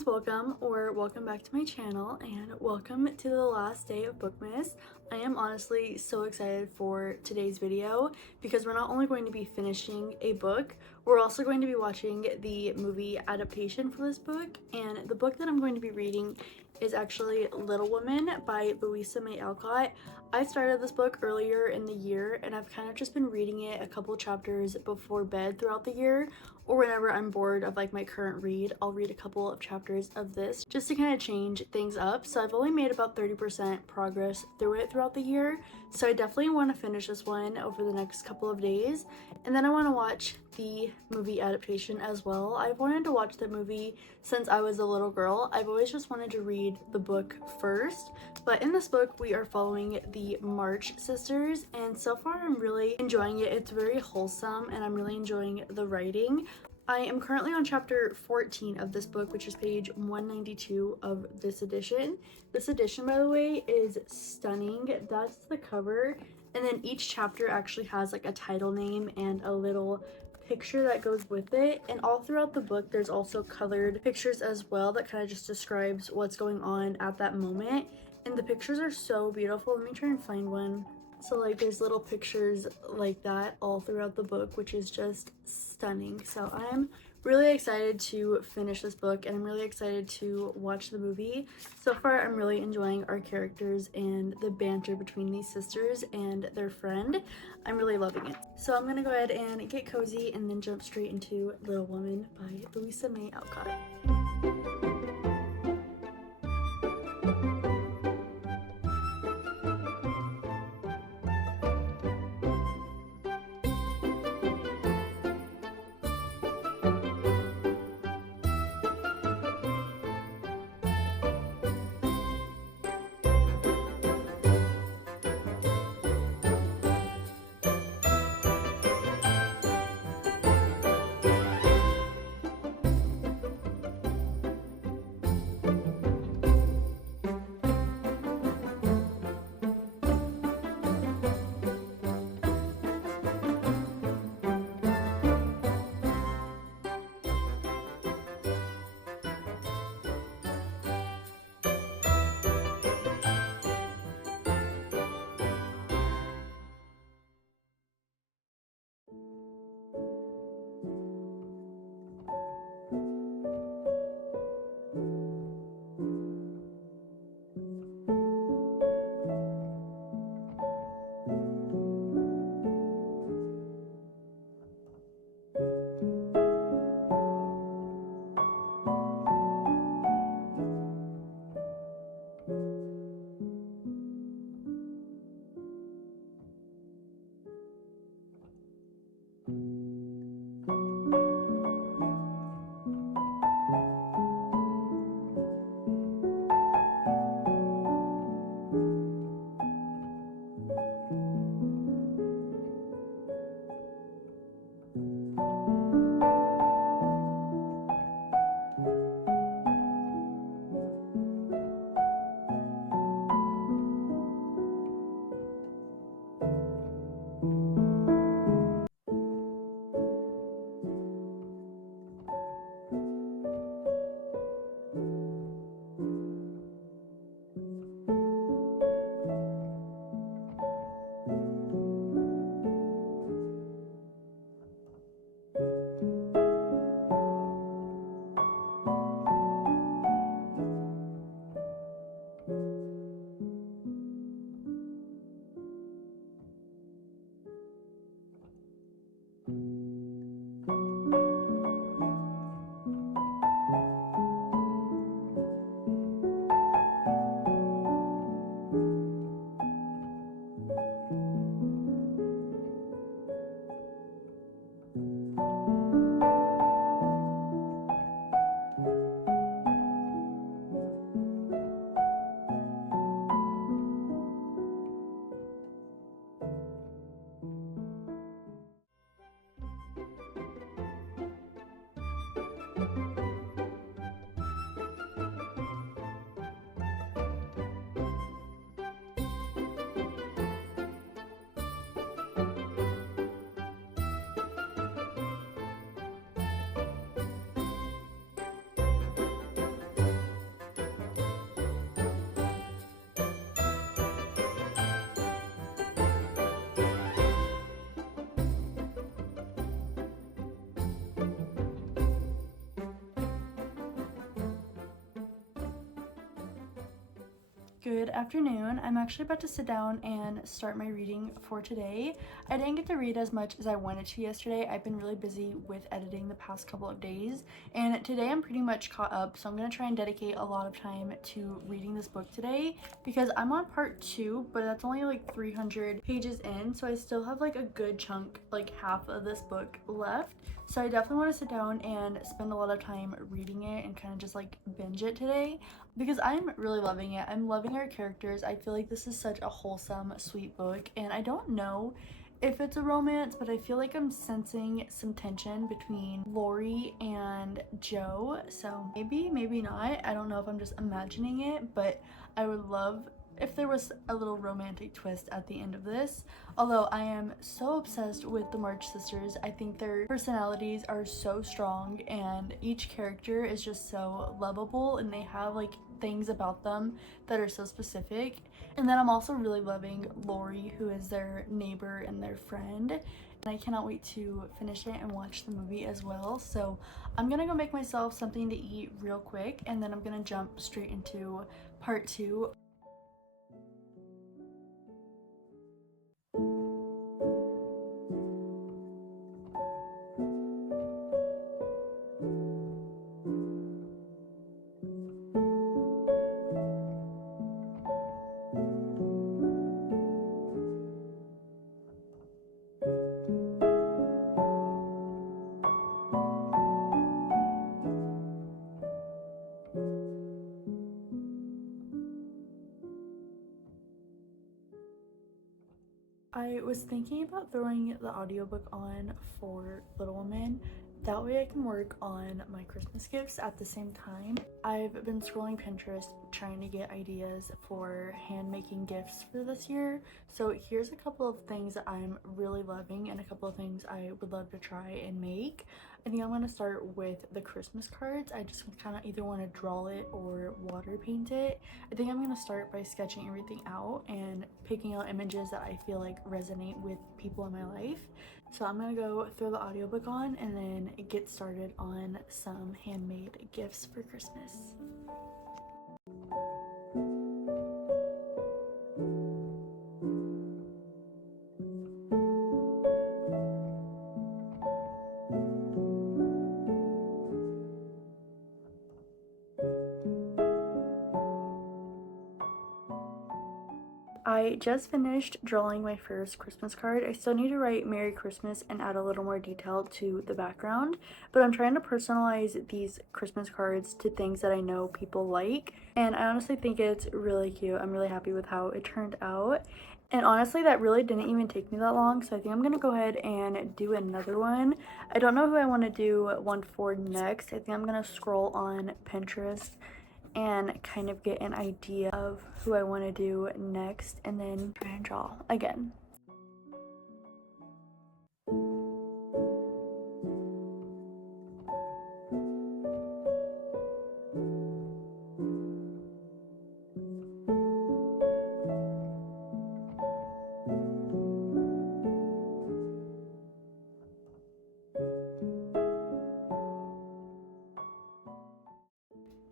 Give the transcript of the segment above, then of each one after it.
friends, welcome back to my channel, and welcome to the last day of Bookmas. I am honestly so excited for today's video because we're not only going to be finishing a book, we're also going to be watching the movie adaptation for this book. And the book that I'm going to be reading is actually Little Women by Louisa May Alcott. I started this book earlier in the year and I've kind of just been reading it a couple chapters before bed throughout the year, or whenever I'm bored of like my current read, I'll read a couple of chapters of this just to kind of change things up. So I've only made about 30% progress through it throughout the year, so I definitely want to finish this one over the next couple of days, and then I want to watch the movie adaptation as well. I've wanted to watch the movie since I was a little girl. I've always just wanted to read the book first, but in this book we are following the March sisters, and so far I'm really enjoying it. It's very wholesome and I'm really enjoying the writing. I am currently on chapter 14 of this book, which is page 192 of this edition. This edition, by the way, is stunning. That's the cover, and then each chapter actually has like a title name and a little picture that goes with it. And all throughout the book there's also colored pictures as well that kind of just describes what's going on at that moment, and the pictures are so beautiful. Let me try and find one. So like there's little pictures like that all throughout the book, which is just stunning. So I'm really excited to finish this book, and I'm really excited to watch the movie. So far I'm really enjoying our characters and the banter between these sisters and their friend. I'm really loving it. So I'm gonna go ahead and get cozy and then jump straight into Little Woman by Louisa May Alcott. Good afternoon. I'm actually about to sit down and start my reading for today. I didn't get to read as much as I wanted to yesterday. I've been really busy with editing the past couple of days, and today I'm pretty much caught up, so I'm going to try and dedicate a lot of time to reading this book today because I'm on part 2, but that's only like 300 pages in, so I still have like a good chunk, like half of this book left. So I definitely want to sit down and spend a lot of time reading it and kind of just like binge it today because I'm really loving it. I'm loving our characters. I feel like this is such a wholesome, sweet book, and I don't know if it's a romance, but I feel like I'm sensing some tension between Lori and Joe. So maybe not. I don't know if I'm just imagining it, but I would love if there was a little romantic twist at the end of this. Although I am so obsessed with the March sisters. I think their personalities are so strong and each character is just so lovable, and they have like things about them that are so specific. And then I'm also really loving Lori, who is their neighbor and their friend. And I cannot wait to finish it and watch the movie as well. So I'm gonna go make myself something to eat real quick, and then I'm gonna jump straight into part 2. I was thinking about throwing the audiobook on for Little Women. That way I can work on my Christmas gifts at the same time. I've been scrolling Pinterest trying to get ideas for hand-making gifts for this year. So here's a couple of things that I'm really loving and a couple of things I would love to try and make. I think I'm going to start with the Christmas cards. I just kind of either want to draw it or water paint it. I think I'm going to start by sketching everything out and picking out images that I feel like resonate with people in my life. So I'm going to go throw the audiobook on and then get started on some handmade gifts for Christmas. I just finished drawing my first Christmas card. I still need to write Merry Christmas and add a little more detail to the background, but I'm trying to personalize these Christmas cards to things that I know people like, and I honestly think it's really cute. I'm really happy with how it turned out. And honestly, that really didn't even take me that long, so I think I'm gonna go ahead and do another one. I don't know who I want to do one for next. I think I'm gonna scroll on Pinterest and kind of get an idea of who I want to do next and then try and draw again.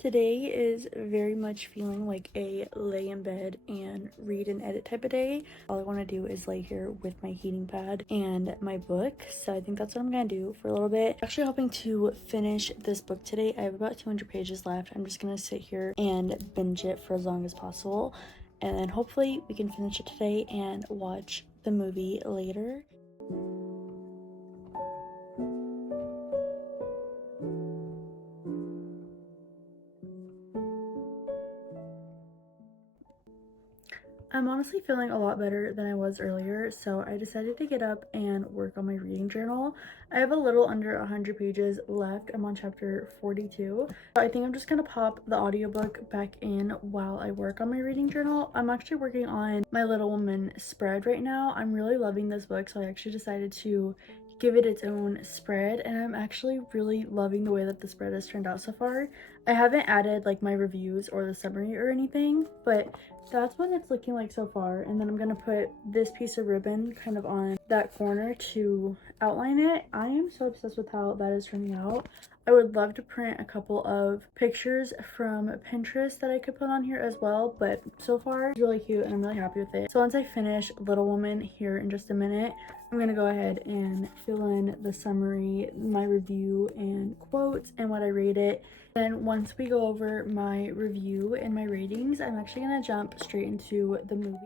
Today is very much feeling like a lay in bed and read and edit type of day. All I want to do is lay here with my heating pad and my book. So I think that's what I'm going to do for a little bit. Actually hoping to finish this book today. I have about 200 pages left. I'm just going to sit here and binge it for as long as possible. And then hopefully we can finish it today and watch the movie later. I'm honestly feeling a lot better than I was earlier, so I decided to get up and work on my reading journal. I have a little under 100 pages left. I'm on chapter 42. So I think I'm just gonna pop the audiobook back in while I work on my reading journal. I'm actually working on my Little Woman spread right now. I'm really loving this book, so I actually decided to give it its own spread, and I'm actually really loving the way that the spread has turned out so far. I haven't added like my reviews or the summary or anything, but that's what it's looking like so far. And then I'm gonna put this piece of ribbon kind of on that corner to outline it. I am so obsessed with how that is turning out. I would love to print a couple of pictures from Pinterest that I could put on here as well, but so far it's really cute and I'm really happy with it. So once I finish Little Woman here in just a minute, I'm gonna go ahead and fill in the summary, my review, and quotes and what I rate it. Then once we go over my review and my ratings, I'm actually gonna jump straight into the movie.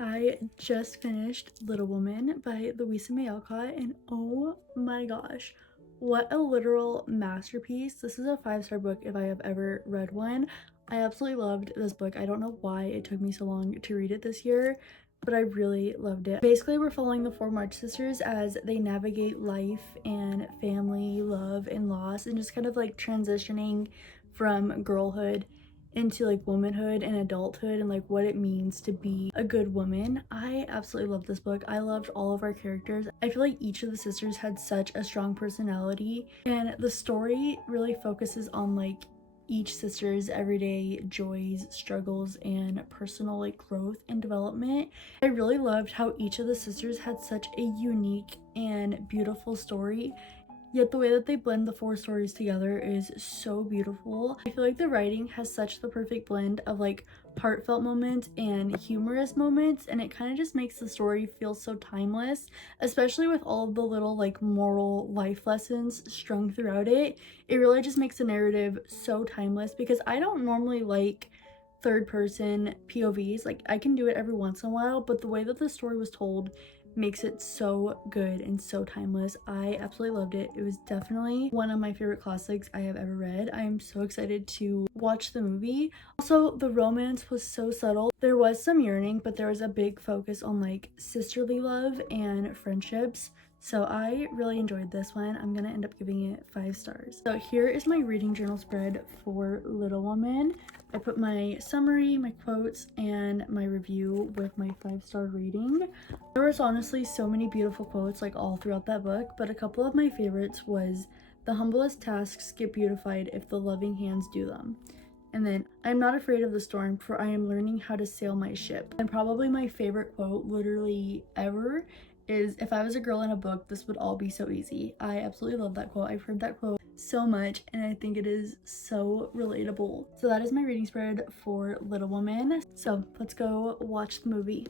I just finished Little Woman by Louisa May Alcott, and oh my gosh, what a literal masterpiece. This is a 5-star book if I have ever read one. I absolutely loved this book. I don't know why it took me so long to read it this year, but I really loved it. Basically, we're following the 4 March sisters as they navigate life and family, love, and loss, and just kind of like transitioning from girlhood into like womanhood and adulthood and like what it means to be a good woman. I absolutely love this book. I loved all of our characters. I feel like each of the sisters had such a strong personality, and the story really focuses on like each sister's everyday joys, struggles, and personal like growth and development. I really loved how each of the sisters had such a unique and beautiful story, yet the way that they blend the 4 stories together is so beautiful. I feel like the writing has such the perfect blend of like heartfelt moments and humorous moments, and it kind of just makes the story feel so timeless, especially with all of the little like moral life lessons strung throughout it. It really just makes the narrative so timeless, because I don't normally like third person POVs. Like, I can do it every once in a while, but the way that the story was told makes it so good and so timeless. I absolutely loved it. It was definitely one of my favorite classics I have ever read. I am so excited to watch the movie. Also, the romance was so subtle. There was some yearning, but there was a big focus on like sisterly love and friendships. So I really enjoyed this one. I'm gonna end up giving it 5 stars. So here is my reading journal spread for Little Woman. I put my summary, my quotes, and my review with my 5-star rating. There was honestly so many beautiful quotes like all throughout that book, but a couple of my favorites was, "The humblest tasks get beautified if the loving hands do them." And then, "I'm not afraid of the storm, for I am learning how to sail my ship." And probably my favorite quote literally ever is, "If I was a girl in a book, this would all be so easy." I absolutely love that quote. I've heard that quote so much, and I think it is so relatable. So that is my reading spread for Little Woman. So let's go watch the movie.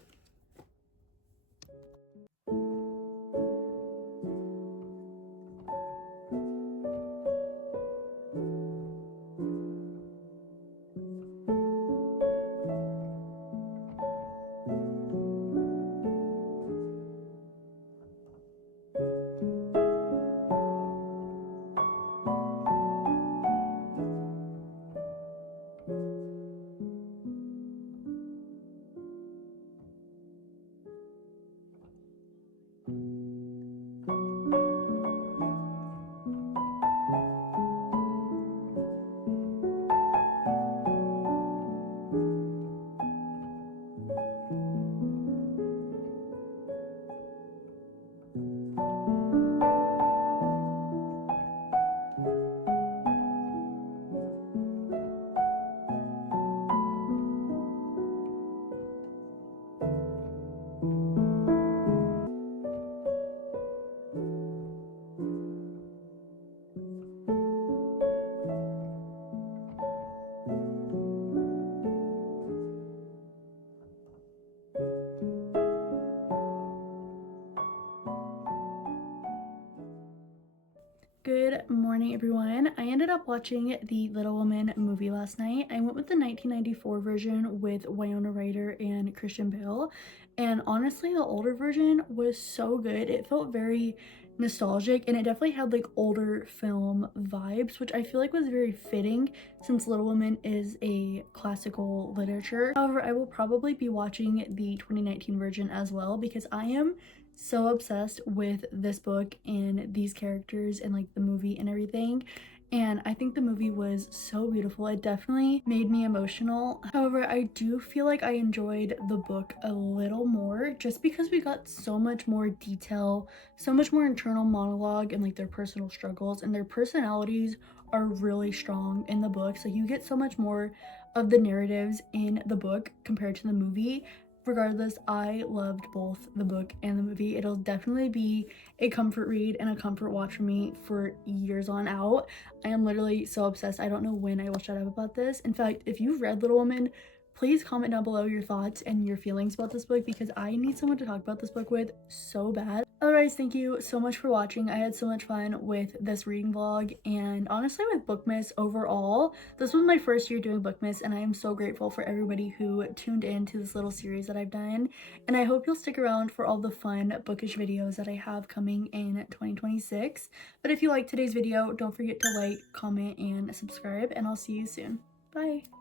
Good morning, everyone. I ended up watching the Little Woman movie last night. I went with the 1994 version with Winona Ryder and Christian Bale, and honestly, the older version was so good. It felt very nostalgic, and it definitely had like older film vibes, which I feel like was very fitting since Little Women is a classical literature. However, I will probably be watching the 2019 version as well because I am so obsessed with this book and these characters and like the movie and everything. And I think the movie was so beautiful. It definitely made me emotional. However, I do feel like I enjoyed the book a little more just because we got so much more detail, so much more internal monologue and like their personal struggles, and their personalities are really strong in the book. So you get so much more of the narratives in the book compared to the movie. Regardless, I loved both the book and the movie. It'll definitely be a comfort read and a comfort watch for me for years on out. I am literally so obsessed. I don't know when I will shut up about this. In fact, if you've read Little Women, please comment down below your thoughts and your feelings about this book because I need someone to talk about this book with so bad. Otherwise, thank you so much for watching. I had so much fun with this reading vlog, and honestly with Bookmas overall. This was my first year doing Bookmas, and I am so grateful for everybody who tuned in to this little series that I've done, and I hope you'll stick around for all the fun bookish videos that I have coming in 2026. But if you liked today's video, don't forget to like, comment, and subscribe, and I'll see you soon. Bye!